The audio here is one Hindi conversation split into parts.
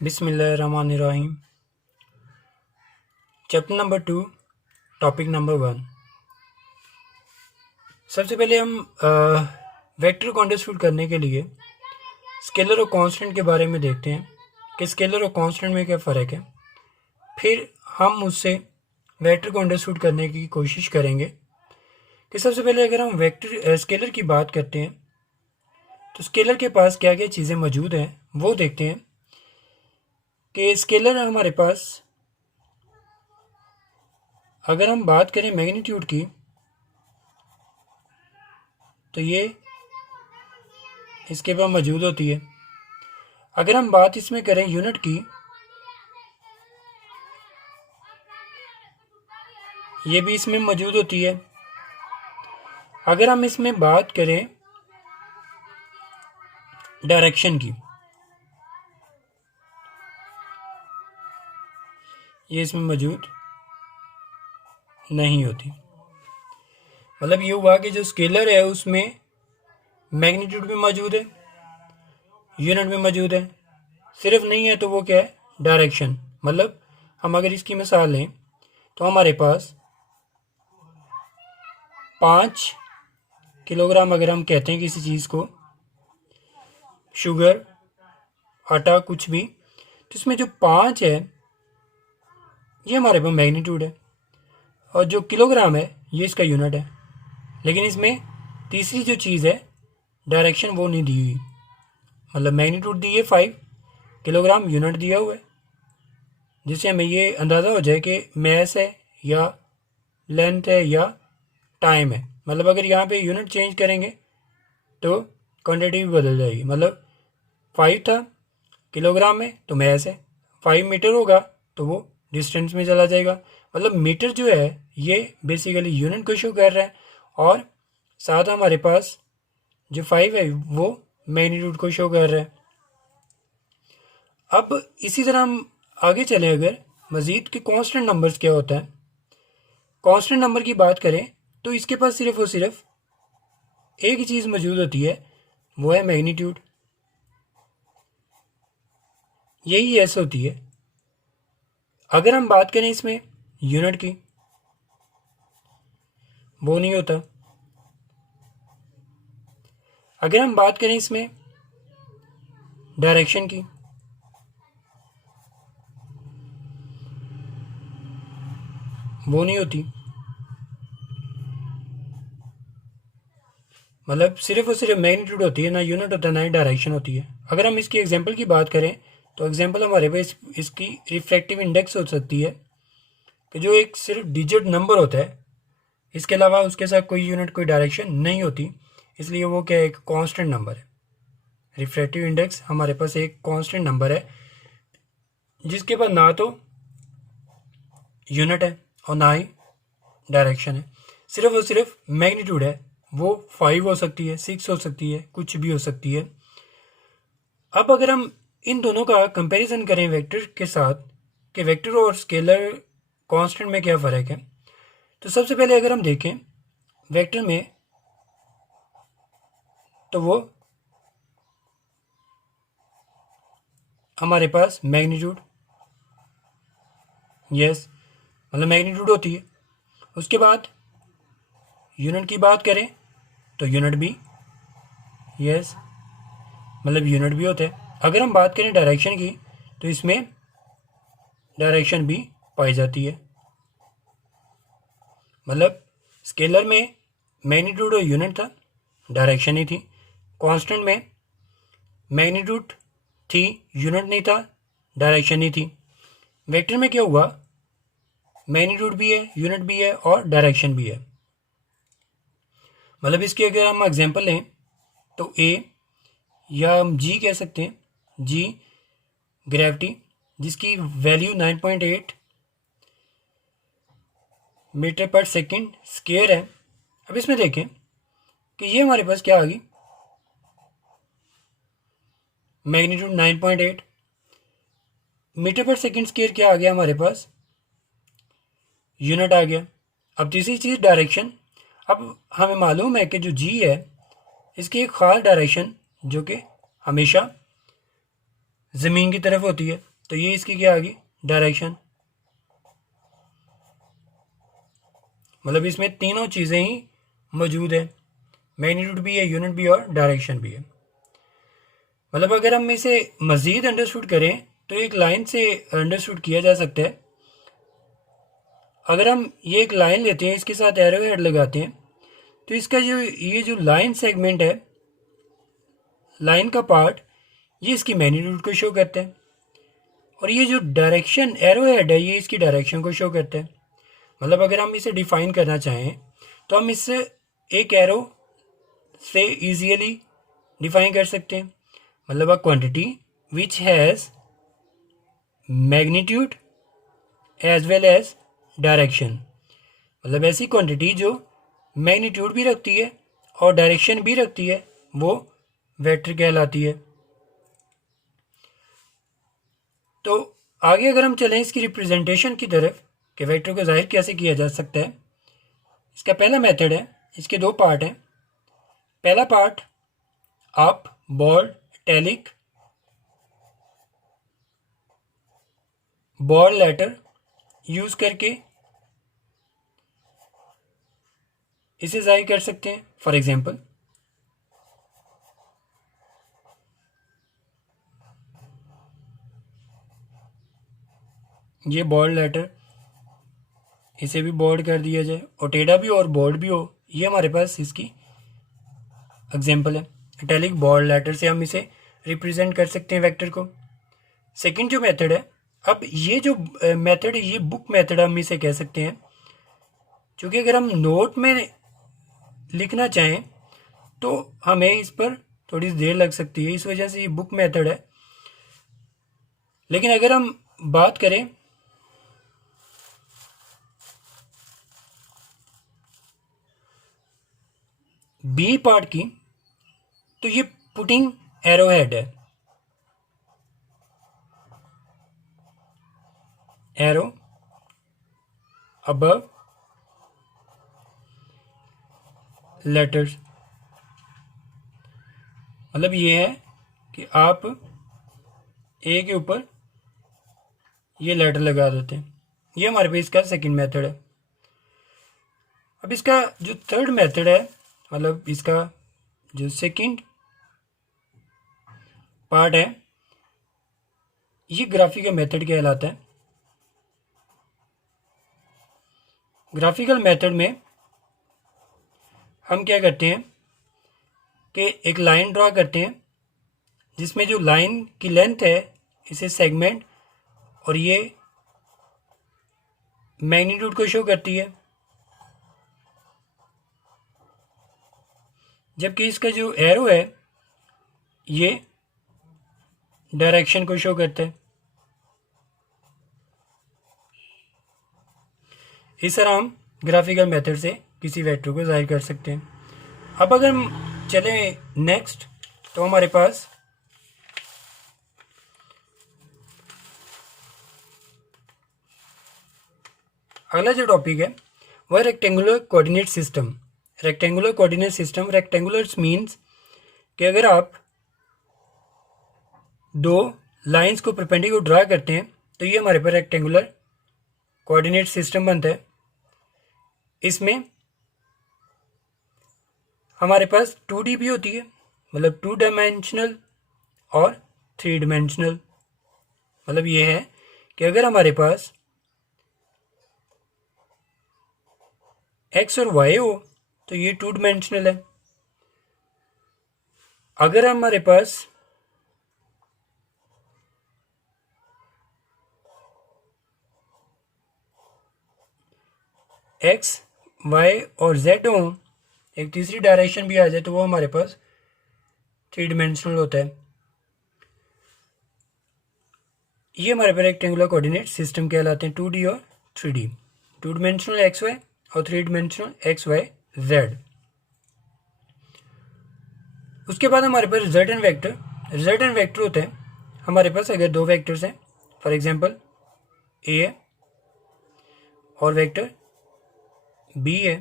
बिस्मिल्लाहिर्रहमानिर्रहीम। Chapter number 2, topic number 1। सबसे पहले हम वेक्टर को अंडरस्टूड करने के लिए स्केलर और कांस्टेंट के बारे में देखते हैं कि स्केलर और कांस्टेंट में क्या फ़र्क है। फिर हम उससे वेक्टर को अंडरस्टूड करने की कोशिश करेंगे कि सबसे पहले अगर हम वेक्टर स्केलर की बात करते हैं तो स्केलर के पास क्या क्या चीज़ें मौजूद हैं वो देखते हैं कि स्केलर हमारे पास, अगर हम बात करें मैग्नीट्यूड की तो ये इसके पास मौजूद होती है। अगर हम बात इसमें करें यूनिट की, ये भी इसमें मौजूद होती है। अगर हम इसमें बात करें डायरेक्शन की, ये इसमें मौजूद नहीं होती। मतलब ये हुआ कि जो स्केलर है उसमें मैग्नीट्यूड भी मौजूद है, यूनिट भी मौजूद है, सिर्फ नहीं है तो वो क्या है, डायरेक्शन। मतलब हम अगर इसकी मिसाल लें तो हमारे पास 5 किलोग्राम अगर हम कहते हैं किसी चीज़ को, शुगर, आटा, कुछ भी, तो इसमें जो 5 है ये हमारे पास मैग्नीट्यूड है और जो किलोग्राम है ये इसका यूनिट है। लेकिन इसमें तीसरी जो चीज़ है डायरेक्शन वो नहीं दी हुई। मतलब मैग्नीट्यूड दी है 5, किलोग्राम यूनिट दिया हुआ है, जिससे हमें ये अंदाज़ा हो जाए कि मैस है या लेंथ है या टाइम है। मतलब अगर यहाँ पे यूनिट चेंज करेंगे तो क्वांटिटी भी बदल जाएगी। मतलब 5 था किलोग्राम में तो मैस है, 5 मीटर होगा तो वो डिस्टेंस में चला जाएगा। मतलब मीटर जो है ये बेसिकली यूनिट को शो कर रहा है और साथ हमारे पास जो 5 है वो मैग्नीट्यूड को शो कर रहा है। अब इसी तरह हम आगे चलें अगर मज़ीद कि कांस्टेंट नंबर्स क्या होता है। कांस्टेंट नंबर की बात करें तो इसके पास सिर्फ और सिर्फ एक ही चीज़ मौजूद होती है, वो है मैग्नीट्यूड। यही एस होती है। अगर हम बात करें इसमें यूनिट की, वो नहीं होता। अगर हम बात करें इसमें डायरेक्शन की, वो नहीं होती। मतलब सिर्फ और सिर्फ मैग्नीट्यूड होती है, ना यूनिट होता है ना ही डायरेक्शन होती है। अगर हम इसकी एग्जांपल की बात करें तो एग्जांपल हमारे पास इसकी रिफ्रैक्टिव इंडेक्स हो सकती है कि जो एक सिर्फ डिजिट नंबर होता है, इसके अलावा उसके साथ कोई यूनिट कोई डायरेक्शन नहीं होती, इसलिए वो क्या है, एक कांस्टेंट नंबर है। रिफ्रैक्टिव इंडेक्स हमारे पास एक कांस्टेंट नंबर है जिसके पास ना तो यूनिट है और ना ही डायरेक्शन है, सिर्फ और सिर्फ मैग्नीट्यूड है। वो 5 हो सकती है, 6 हो सकती है, कुछ भी हो सकती है। अब अगर हम इन दोनों का कंपैरिजन करें वेक्टर के साथ कि वेक्टर और स्केलर कांस्टेंट में क्या फ़र्क है, तो सबसे पहले अगर हम देखें वेक्टर में तो वो हमारे पास मैग्नीट्यूड, यस, मतलब मैग्नीट्यूड होती है। उसके बाद यूनिट की बात करें तो यूनिट भी, यस, मतलब यूनिट भी होते हैं। अगर हम बात करें डायरेक्शन की तो इसमें डायरेक्शन भी पाई जाती है। मतलब स्केलर में मैग्नीट्यूड और यूनिट था, डायरेक्शन ही थी। कांस्टेंट में मैग्नीट्यूड थी, यूनिट नहीं था, डायरेक्शन ही थी। वेक्टर में क्या हुआ, मैग्नीट्यूड भी है, यूनिट भी है और डायरेक्शन भी है। मतलब इसकी अगर हम एग्जांपल लें तो ए या हम जी कह सकते हैं, जी ग्रेविटी, जिसकी वैल्यू 9.8 मीटर पर सेकंड स्क्वायर है। अब इसमें देखें कि ये हमारे पास क्या आ गई, मैग्नीट्यूड 9.8 मीटर पर सेकंड स्क्वायर क्या आ गया हमारे पास, यूनिट आ गया। अब तीसरी चीज़ डायरेक्शन। अब हमें मालूम है कि जो जी है इसकी एक ख़ास डायरेक्शन जो कि हमेशा ज़मीन की तरफ होती है। तो ये इसकी क्या आ गई, डायरेक्शन। मतलब इसमें तीनों चीज़ें ही मौजूद है, मैग्नीट्यूड भी है, यूनिट भी और डायरेक्शन भी है। मतलब अगर हम इसे मज़ीद अंडरस्टूड करें तो एक लाइन से अंडरस्टूड किया जा सकता है। अगर हम ये एक लाइन लेते हैं, इसके साथ एरो हेड लगाते हैं, तो इसका जो ये जो लाइन सेगमेंट है, लाइन का पार्ट, ये इसकी मैग्नीट्यूड को शो करता है, और ये जो डायरेक्शन एरो हेड है, ये इसकी डायरेक्शन को शो करता है। मतलब अगर हम इसे डिफाइन करना चाहें तो हम इससे एक एरो से इजीली डिफाइन कर सकते हैं। मतलब a quantity which has magnitude as well as direction. मतलब ऐसी क्वांटिटी जो मैग्नीट्यूड भी रखती है और डायरेक्शन भी रखती है, वो वेक्टर कहलाती है। तो आगे अगर हम चलें इसकी रिप्रेजेंटेशन की तरफ कि वेक्टर को जाहिर कैसे किया जा सकता है, इसका पहला मेथड है, इसके दो पार्ट हैं। पहला पार्ट आप bold, italic, bold letter use करके इसे जाहिर कर सकते हैं। फॉर एग्जांपल ये बोल्ड लेटर, इसे भी बोल्ड कर दिया जाए और टेढ़ा भी और बोल्ड भी हो, ये हमारे पास इसकी एग्जांपल है। इटैलिक बोल्ड लेटर से हम इसे रिप्रेजेंट कर सकते हैं वेक्टर को। सेकंड जो मेथड है, अब ये जो मेथड है, ये बुक मेथड हम इसे कह सकते हैं, क्योंकि अगर हम नोट में लिखना चाहें तो हमें इस पर थोड़ी देर लग सकती है, इस वजह से ये बुक मेथड है। लेकिन अगर हम बात करें बी पार्ट की, तो ये पुटिंग एरो हेड है, एरो अबव लेटर्स। मतलब ये है कि आप ए के ऊपर ये लेटर लगा देते हैं। ये हमारे पास इसका सेकंड मेथड है। अब इसका जो थर्ड मेथड है, मतलब इसका जो सेकंड पार्ट है, ये ग्राफिकल मेथड कहलाता है। ग्राफिकल मेथड में हम क्या करते हैं कि एक लाइन ड्रा करते हैं, जिसमें जो लाइन की लेंथ है इसे सेगमेंट और ये मैग्नीट्यूड को शो करती है, जबकि इसका जो एरो है ये डायरेक्शन को शो करता है। इस तरह हम ग्राफिकल मेथड से किसी वेक्टर को जाहिर कर सकते हैं। अब अगर हम चलें नेक्स्ट, तो हमारे पास अगला जो टॉपिक है वह rectangular coordinate system. Rectangular coordinate system, rectangular means कि अगर आप दो लाइंस को परपेंडिकुलर ड्रा करते हैं तो ये हमारे पास रेक्टेंगुलर कोऑर्डिनेट सिस्टम बनता है। इसमें हमारे पास 2D भी होती है, मतलब 2 डायमेंशनल और 3 डायमेंशनल। मतलब ये है कि अगर हमारे पास एक्स और वाई हो तो ये 2 डायमेंशनल है। अगर हमारे पास एक्स, वाई और जेड हो, एक तीसरी डायरेक्शन भी आ जाए, तो वो हमारे पास 3 डायमेंशनल होता है। ये हमारे पास रेक्टेंगुलर कोऑर्डिनेट सिस्टम कहलाते हैं, 2D और 3D। 2 डायमेंशनल एक्स वाई और 3 डायमेंशनल एक्स वाई जेड। उसके बाद हमारे पास रिजल्टेंट वेक्टर। रिजल्टेंट वेक्टर होते हैं हमारे पास अगर दो वेक्टर्स हैं, फॉर एग्जांपल ए और वेक्टर बी है,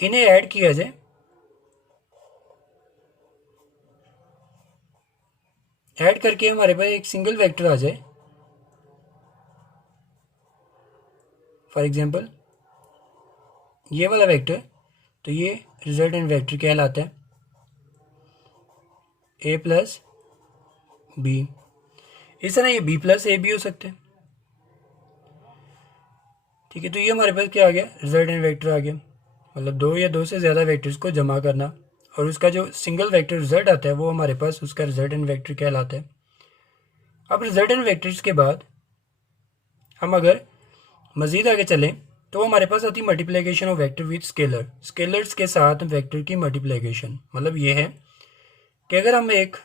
इन्हें ऐड किया जाए ऐड करके हमारे पास एक सिंगल वेक्टर आ जाए, फॉर एग्जांपल ये वाला वेक्टर, तो ये रिजल्टेंट वेक्टर कहलाता है a प्लस बी। इस तरह ये b प्लस ए भी हो सकते हैं। ठीक है, तो ये हमारे पास क्या आ गया, रिजल्टेंट वेक्टर आ गया। मतलब दो या दो से ज़्यादा वेक्टर्स को जमा करना, और उसका जो सिंगल वेक्टर रिजल्ट आता है वो हमारे पास उसका रिजल्टेंट वेक्टर कहलाता है। अब रिजल्टेंट वेक्टर्स के बाद हम अगर मज़ीद आगे चलें तो हमारे पास आती multiplication of vector with scalar. Scalars के साथ वेक्टर की मल्टीप्लिकेशन, मतलब ये है कि अगर हम एक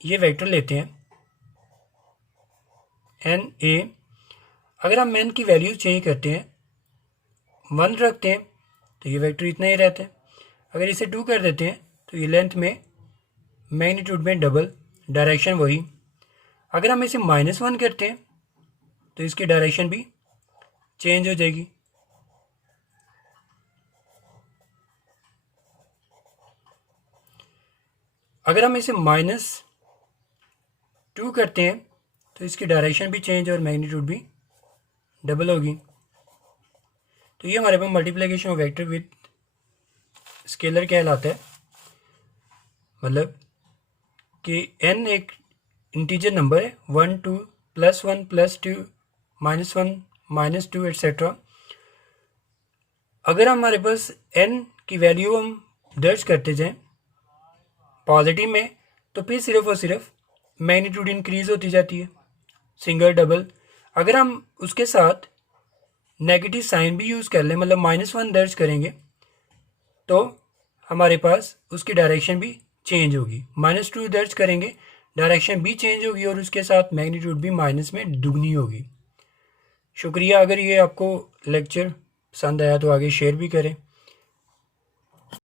ये वेक्टर लेते हैं एन ए, अगर हम एन की वैल्यू चेंज करते हैं, 1 रखते हैं तो ये वेक्टर इतना ही रहता है। अगर इसे 2 कर देते हैं तो ये लेंथ में मैग्नीट्यूड में डबल, डायरेक्शन वही। अगर हम इसे -1 करते हैं तो इसकी डायरेक्शन भी चेंज हो जाएगी। अगर हम इसे -2 करते हैं तो इसकी डायरेक्शन भी चेंज और मैग्नीट्यूड भी डबल होगी। तो ये हमारे पास multiplication of vector with scalar कहलाता है। मतलब कि n एक इंटीजर नंबर है, 1 2 +1 +2 -1 -2 एट्सेट्रा। अगर हमारे पास n की वैल्यू हम दर्ज करते जाएं पॉजिटिव में, तो फिर सिर्फ और सिर्फ मैग्नीट्यूड इंक्रीज होती जाती है, सिंगल डबल। अगर हम उसके साथ नेगेटिव साइन भी यूज़ कर लें, मतलब -1 दर्ज करेंगे, तो हमारे पास उसकी डायरेक्शन भी चेंज होगी। -2 दर्ज करेंगे, डायरेक्शन भी चेंज होगी और उसके साथ मैग्नीट्यूड भी माइनस में दुगनी होगी। शुक्रिया। अगर ये आपको लेक्चर पसंद आया तो आगे शेयर भी करें।